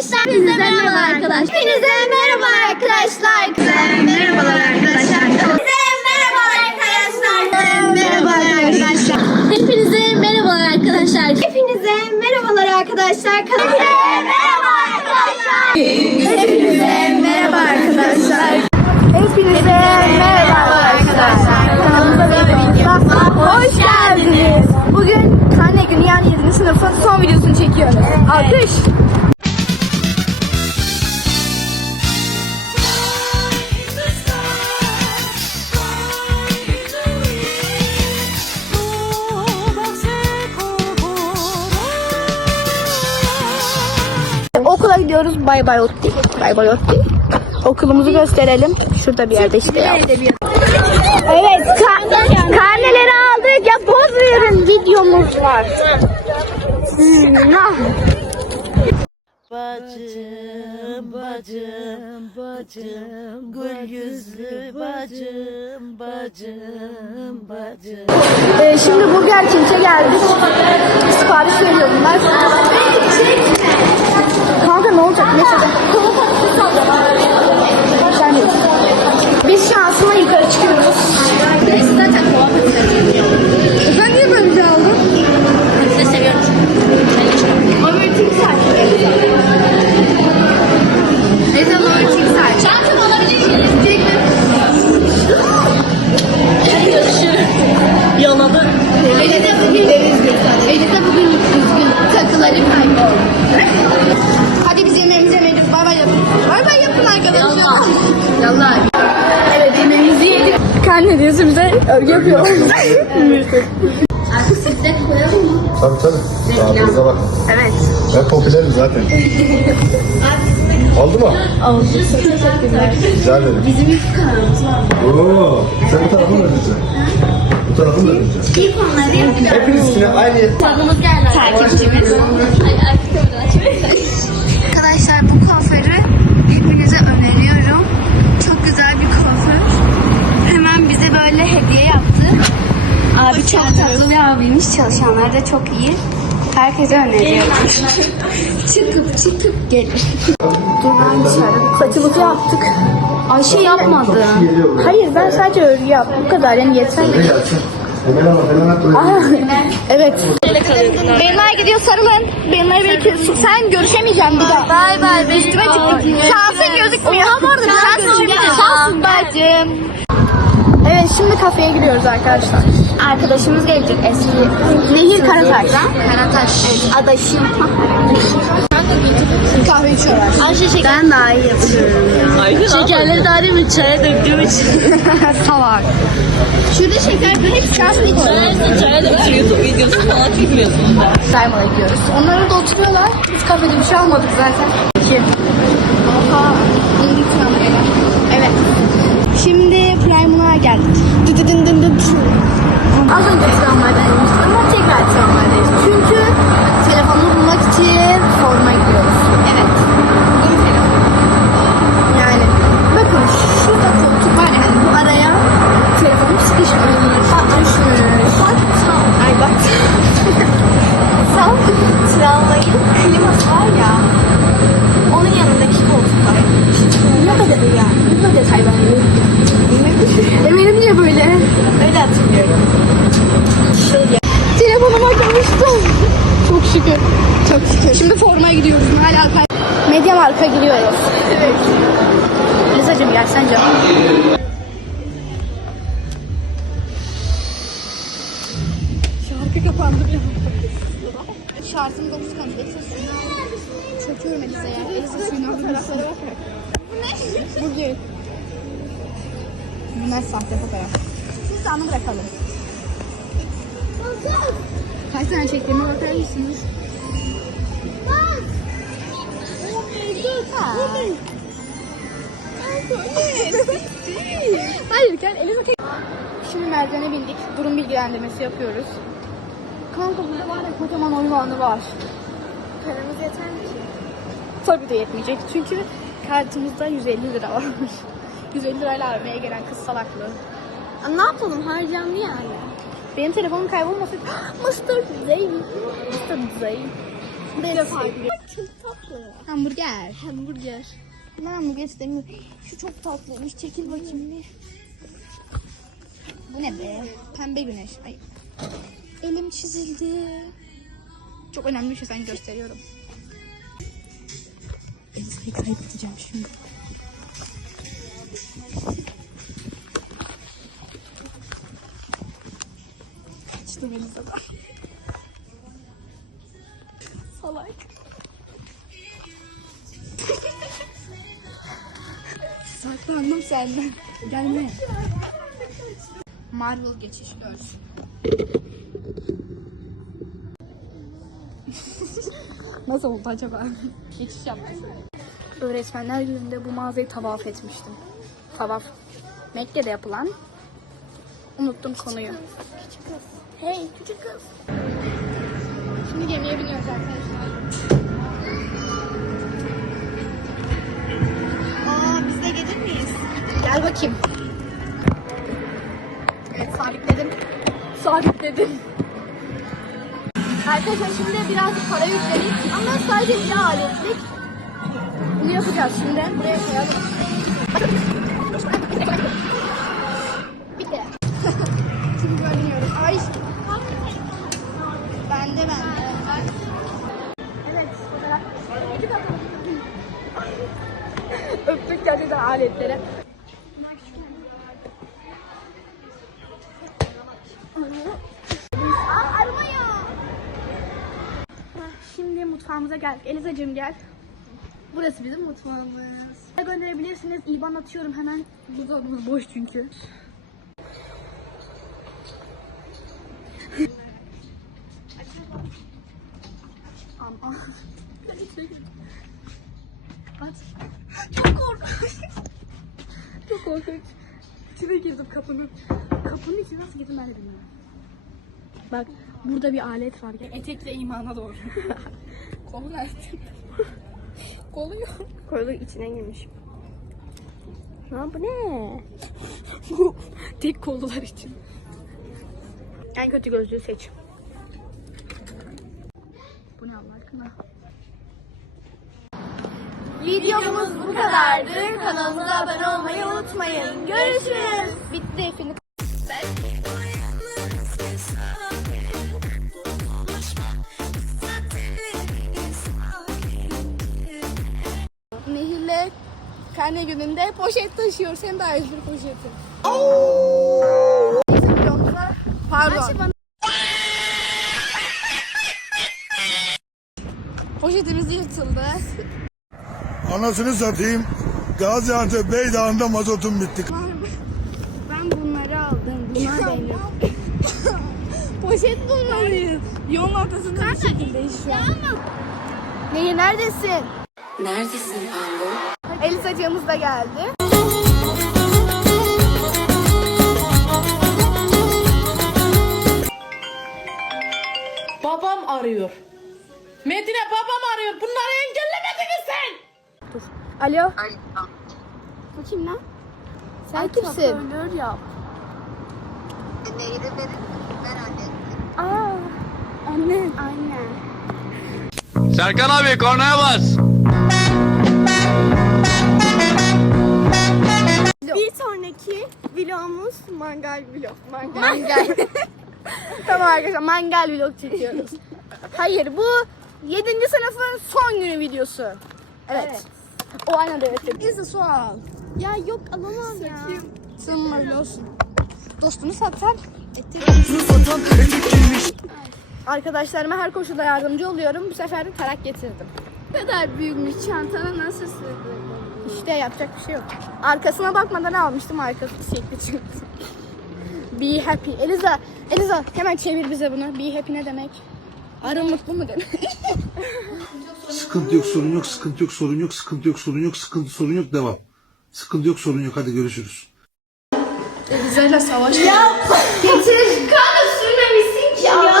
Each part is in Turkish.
arkadaşlar. Hepinize merhaba arkadaşlar. Hepinize merhaba arkadaşlar. Merhabalar arkadaşlar. Merhaba arkadaşlar. Hepinize merhabalar arkadaşlar. Hepinize merhabalar arkadaşlar. Hepinize merhaba arkadaşlar. Hepinize merhaba arkadaşlar. Hepinize merhaba arkadaşlar. Kanalımıza hoş geldiniz. Bugün karne günü yani 7. sınıfın son videosunu çekiyoruz. Alkış. Gidiyoruz. Bay bay Otti. Bay bay Otti. Okulumuzu gösterelim. Şurada bir yerde işte ya. Evet. Ka- karneleri aldık. Ya verin. Videomuz var. Nah. Bacım, bacım, bacım, gül yüzlü bacım, bacım, bacım. Ee, şimdi Burger King'e geldik. Sipariş veriyor bunlar. Kanka ne olacak? Neyse. Biz şu an aslında yukarı çıkıyoruz. Diyorsun bize örgü yapıyor. Tabii tabii. Sağlığınıza bak. evet. Ben popülerim zaten. Oldu mu? Oldu. Rica ederim. Bizim ilk kanalımız var. Oo, sen bu tarafı mı ödeyeceksin? Bu tarafı mı ödeyeceksin? İlk onları. Hepiniz üstüne aynı Takipçimiz. Arkadaşlar bu kuaförü hepinize öneriyorum. Çok güzel bir kuaför. Hemen bize böyle hediye yaptı. Abi çok tatlı bir abiymiş. Da çok iyi. Herkese öneriyorum. çıkıp çıkıp gelir. Dur ben dışarı. Saçımızı yaptık. Ayşe yapmadı. Hayır ben sadece örgü yaptım. Bu kadar yani yeter. Evet. Benimler gidiyor sarılın. Benimler belki sen görüşemeyeceğim bir daha. Bay bay. Üstüme çıktım. Şansın gözükmüyor. Şansın Şansın bacım. Evet şimdi kafeye giriyoruz arkadaşlar. Arkadaşımız gelecek eski. Nehir Karataş. Karataş. Evet, adaşım. Kahve içiyorlar. Ayşe şeker. Ben daha iyi yapıyorum. Ayşe Şekerleri daha demin çaya döktüğüm için. Salak. Şurada şeker hep şanslı içiyorlar. Çaya YouTube videosu falan çekmiyorsun. Daima'ya gidiyoruz. Onlar orada oturuyorlar. Biz kafede bir şey almadık zaten. İki. Oha. Evet. Şimdi Prime'a geldik. Dı dı dın dın dın. Az önce tramvaydaymıştık ama tekrar tramvaydayız. Çünkü telefonu bulmak için forma gidiyoruz. Evet. Yani bakın şurada koltuk var yani bu araya telefonum sıkışmış. Düşmüş. Ay bak. Şarkı kapandı bir Şarjım 9 kanı. Elisa suyunu Çöküyorum Elisa ya. Elisa suyunu alır Bugün. Bunlar sahte fotoğraf. Siz anı bırakalım. Kaç tane çektiğime bakar mısınız? Hayır gel tek... Şimdi merdivene bindik. Durum bilgilendirmesi yapıyoruz. Kanka burada var ya kocaman oyun alanı var. Paramız yeter mi ki? Tabii de yetmeyecek. Çünkü kartımızda 150 lira var. 150 lirayla aramaya gelen kız salaklığı. Ne yapalım harcandı yani. Benim telefonum kaybolmasaydı. Mr. Zayn. Mr. Zayn. Buraya sahibi. Çok tatlı. Hamburger. Hamburger. Ben hamburger istemiyorum. Şu çok tatlıymış. Çekil bakayım bir. Bu ne be? Pembe güneş. Ay. Elim çizildi. Çok önemli bir şey sen gösteriyorum. Elisa'yı kaybedeceğim şimdi. Kaçtım Elisa'dan. Salak. Saklandım senden. Gelme. Marvel geçiş görsün. Nasıl oldu acaba? Geçiş yaptım. Öğretmenler gününde bu mağazayı tavaf etmiştim. Tavaf. Mekke'de yapılan. Unuttum konuyu. Hey küçük kız. Şimdi gemiye biniyoruz arkadaşlar. Aa biz de gelir miyiz? Gel bakayım. Evet sabitledim. Sabitledim. Arkadaşlar şimdi birazcık para yükledik ama sadece bir aletlik. Bunu yapacağız şimdi. Buraya koyalım. Bitti. şimdi görünüyoruz. Ay. Bende bende. Evet. Öptük de aletlere. Aa, arabaya. Şimdi mutfağımıza geldik. Elizacığım gel. Burası bizim mutfağımız. Gönderebilirsiniz. İban atıyorum hemen. Buzdolabımız boş çünkü. Ama. Çok korkunç. Çok korkunç. İçine girdim kapının. Kapının içine nasıl girdim ben de bilmiyorum. Bak burada bir alet var. Etekle imana doğru. Kolu nerede? Kolu yok. Koydu içine girmiş. Ha bu ne? Bu tek kollular için. En kötü gözlüğü seç. Bu ne Allah aşkına? Videomuz bu kadardı. Kanalımıza abone olmayı unutmayın. Görüşürüz. Bitti film. Karne gününde poşet taşıyor. Sen de ayrı bir poşeti. Neyse videomuza pardon. Poşetimiz yırtıldı. Anasını satayım. Gaziantep Beydağı'nda mazotum bitti. Ben bunları aldım. Bunlar benim. Poşet bulmalıyız. Yolun ortasında bir şekildeyiz şu an. Nehir neredesin? Neredesin Pambo? Elisacığımız da geldi. Babam arıyor. Medine babam arıyor. Bunları engellemediniz sen. Alo. Bu kim lan? Sen kimsin? Hoparlör yap. Aa, annen. Aynen. Serkan abi kornaya bas. Mangal vlog. Mangal. Mangal. tamam arkadaşlar mangal vlog çekiyoruz. Hayır bu 7. sınıfın son günü videosu. Evet. O aynen evet. Biz de su al. Ya yok alamam ya. Sığınma öyle olsun. Dostunu satsan Arkadaşlarıma her koşulda yardımcı oluyorum. Bu sefer de tarak getirdim. Bu kadar büyükmüş çantana nasıl sığdı? İşte yapacak bir şey yok. Arkasına bakmadan almıştım arkası şekli çıktı. Be happy. Eliza, Eliza hemen çevir bize bunu. Be happy ne demek? Arın mutlu mu demek? Sıkıntı yok, sorun yok, sıkıntı yok, sorun yok, sıkıntı yok, sorun yok, sıkıntı, sorun yok, devam. Sıkıntı yok, sorun yok, hadi görüşürüz. Eliza'yla savaş. Getir. Kanka sürmemişsin ki. Ya,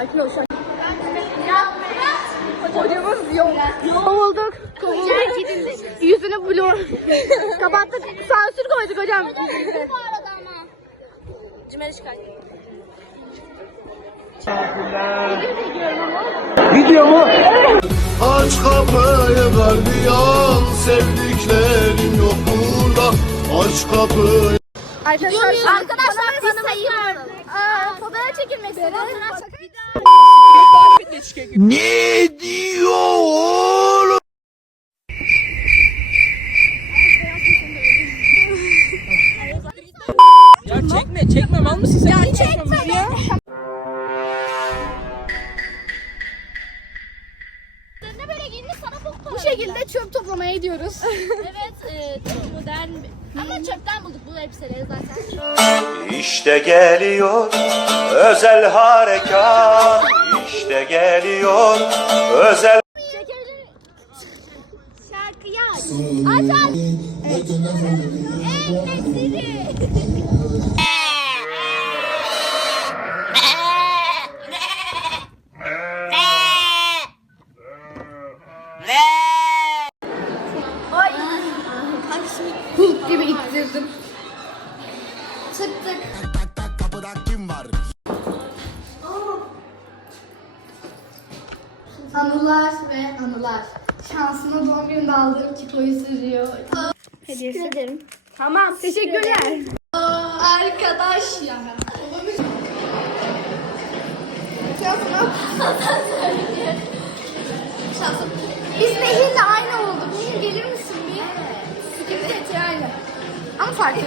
Sakin ol an. Hocamız yok. Yorulduk. Yüzüne blur. Kapattık. Sansür koyduk hocam. Bu arada ama. Cimeri çıkar. Aç kapıyı gardiyan sevdiklerim yok burada. Aç kapıyı. Arkadaşlar, Arkadaşlar biz sayıyoruz. Aa, fotoğraf çekilmek istedi. Ne diyor oğlum? Gidiyoruz. Evet, e, çok modern bir- Ama çöpten bulduk bu elbiseleri zaten. İşte geliyor özel harekat. İşte geliyor özel Şarkıyı teşekkürler. Arkadaş ya. Biz Nehir'le aynı olduk. Nehir gelir misin bir? Evet. aynı. Ama farklı.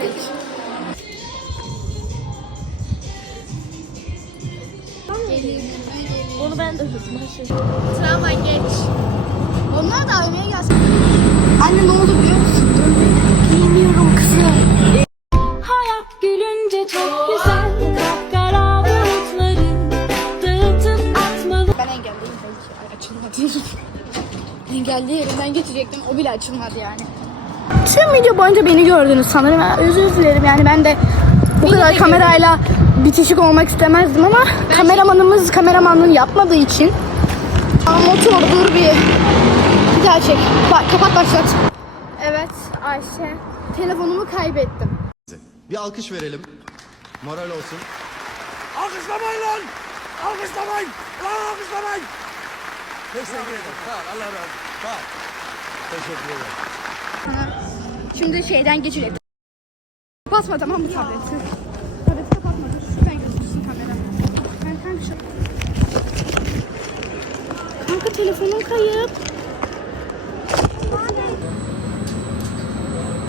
Onu ben de hızlı Travma geç. Onlar da AVM'ye gelsin. Anne ne oldu biliyor musun? Açılmadı yani. Tüm video boyunca beni gördünüz sanırım. Özür dilerim yani ben de bu kadar kamerayla bitişik olmak istemezdim ama kameramanımız kameramanlığını yapmadığı için Aa, motor dur bir bir daha çek. Bak kapat başlat. Evet Ayşe. Telefonumu kaybettim. Bir alkış verelim. Moral olsun. Alkışlamayın lan! Alkışlamayın! Lan alkışlamayın! Teşekkür ederim. Sağ ol. Allah razı olsun. Sağ ol. Teşekkür ederim. Şimdi şeyden geçecek. Kapatma tamam mı tableti? Tableti kapatma dur. Şuradan göstersin kamera. Ben kanka şu... Kanka telefonum kayıp.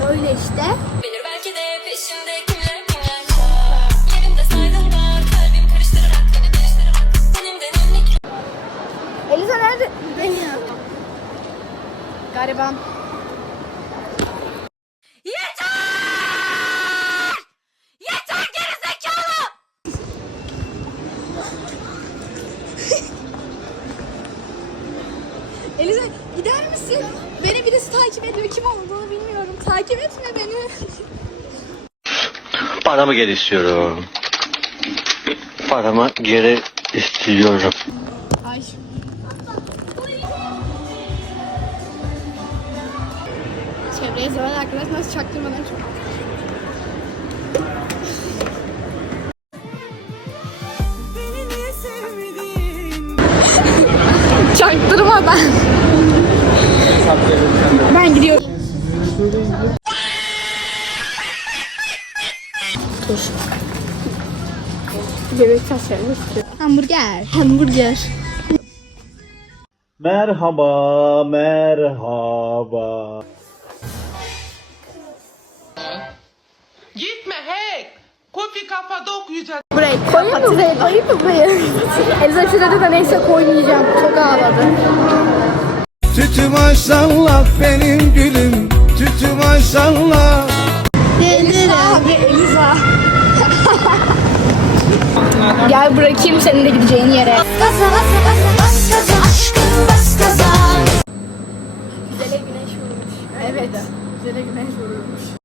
Öyle işte. Bilir belki de peşimde Gariban. Eliza gider misin? Beni birisi takip ediyor. Kim olduğunu bilmiyorum. Takip etme beni. Paramı geri istiyorum. Paramı geri istiyorum. Arkadaş nasıl çaktırmadan çok. Çaktırmadan. ben gidiyorum. Dur. Bebek istiyorum. Hamburger. Hamburger. Merhaba, merhaba. Kofi kafada okuyacağız. Burayı koyayım mı buraya? Koyayım mı buraya? Eliza şurada da neyse koymayacağım. Çok ağladı. Tütü maşallah benim gülüm. Tütü maşallah. Eliza abi Eliza. Gel bırakayım senin de gideceğin yere. Gaza bas gaza bas gaza Aşkım bas gaza Evet. Güzele güneş vurmuş.